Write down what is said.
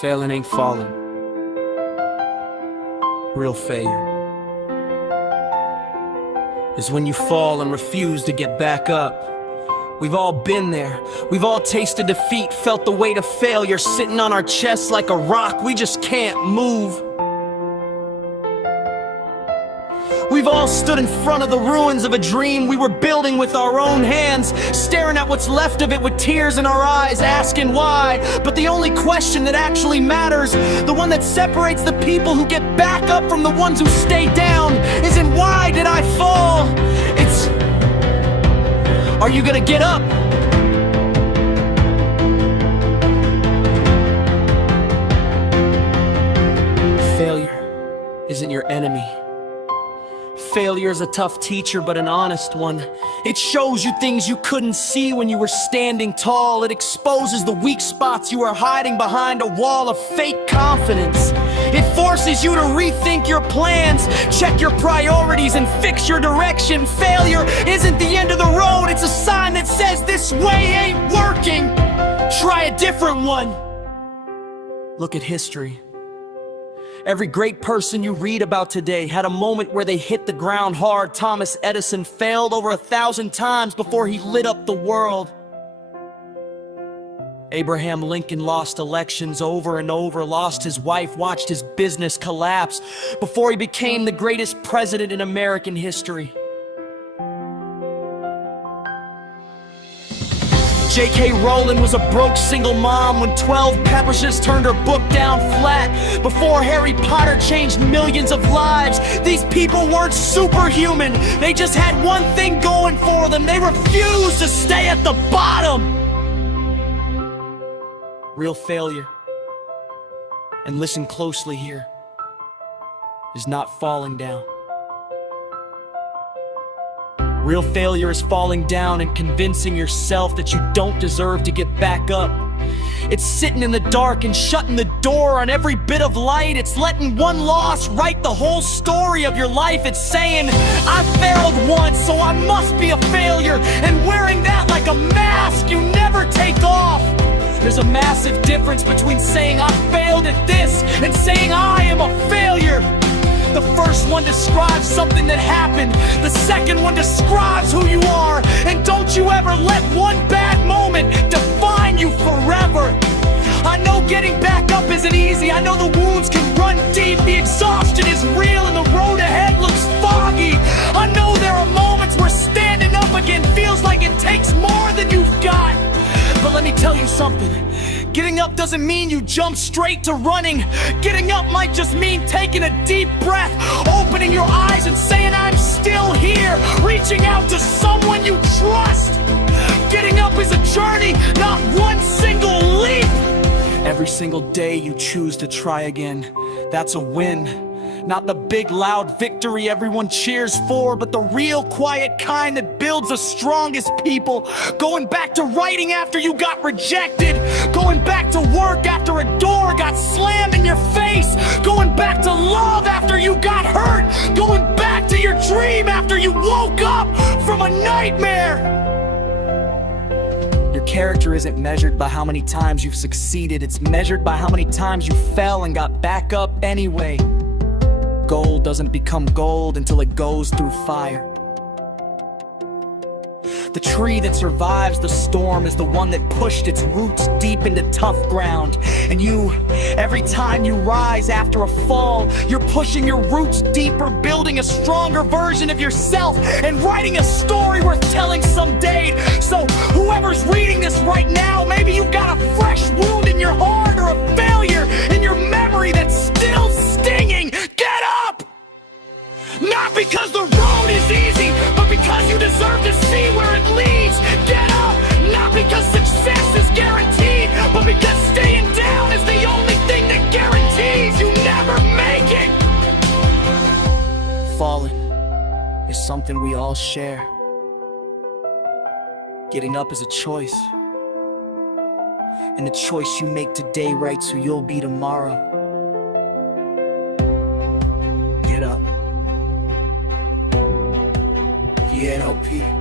Failing ain't falling. Real failure is when you fall and refuse to get back up. We've all been there. We've all tasted defeat, felt the weight of failure sitting on our chests like a rock. We just can't move. We've all stood in front of the ruins of a dream we were building with our own hands, staring at what's left of it with tears in our eyes, asking why. But the only question that actually matters, the one that separates the people who get back up from the ones who stay down, isn't why did I fall? It's, are you gonna get up? Failure isn't your enemy. Failure is a tough teacher, but an honest one. It shows you things you couldn't see when you were standing tall. It exposes the weak spots you are hiding behind a wall of fake confidence. It forces you to rethink your plans, check your priorities, and fix your direction. Failure isn't the end of the road. It's a sign that says this way ain't working. Try a different one. Look at history. Every great person you read about today had a moment where they hit the ground hard. Thomas Edison failed over 1,000 times before he lit up the world. Abraham Lincoln lost elections over and over, lost his wife, watched his business collapse before he became the greatest president in American history. J.K. Rowling was a broke single mom when 12 Peppers's turned her book down flat. Before Harry Potter changed millions of lives, these people weren't superhuman. They just had one thing going for them. They refused to stay at the bottom. Real failure, and listen closely here, is not falling down. Real failure is falling down and convincing yourself that you don't deserve to get back up. It's sitting in the dark and shutting the door on every bit of light. It's letting one loss write the whole story of your life. It's saying, I failed once, so I must be a failure, and wearing that like a mask you never take off. There's a massive difference between saying I failed at this and saying I am a failure. The first one describes something that happened. The second one describes who you are. And don't you ever let one bad moment define you forever. I know getting back up isn't easy. I know the wounds can run deep. The exhaustion is real and the road ahead looks foggy. I know there are moments where standing up again feels like it takes more than you've got. But let me tell you something. Getting up doesn't mean you jump straight to running. Getting up might just mean taking a deep breath, opening your eyes and saying I'm still here, reaching out to someone you trust. Getting up is a journey, not one single leap. Every single day you choose to try again, that's a win. Not the big loud victory everyone cheers for, but the real quiet kind that builds the strongest people. Going back to writing after you got rejected. Going back to work after a door got slammed in your face. Going back to love after you got hurt. Going back to your dream after you woke up from a nightmare. Your character isn't measured by how many times you've succeeded. It's measured by how many times you fell and got back up anyway. Gold doesn't become gold until it goes through fire. The tree that survives the storm is the one that pushed its roots deep into tough ground. And you, every time you rise after a fall, you're pushing your roots deeper, building a stronger version of yourself, and writing a story worth telling someday. So whoever's reading this right now, maybe you've got a fresh wound in your heart or a failure in your memory that's still stinging. Get up! Not because the road is easy, but because you deserve to see where it leads. Get up! Not because success is guaranteed, but because staying down is the only thing that guarantees you never make it. Falling is something we all share. Getting up is a choice. And the choice you make today writes who you'll be tomorrow. Get up. ENLP.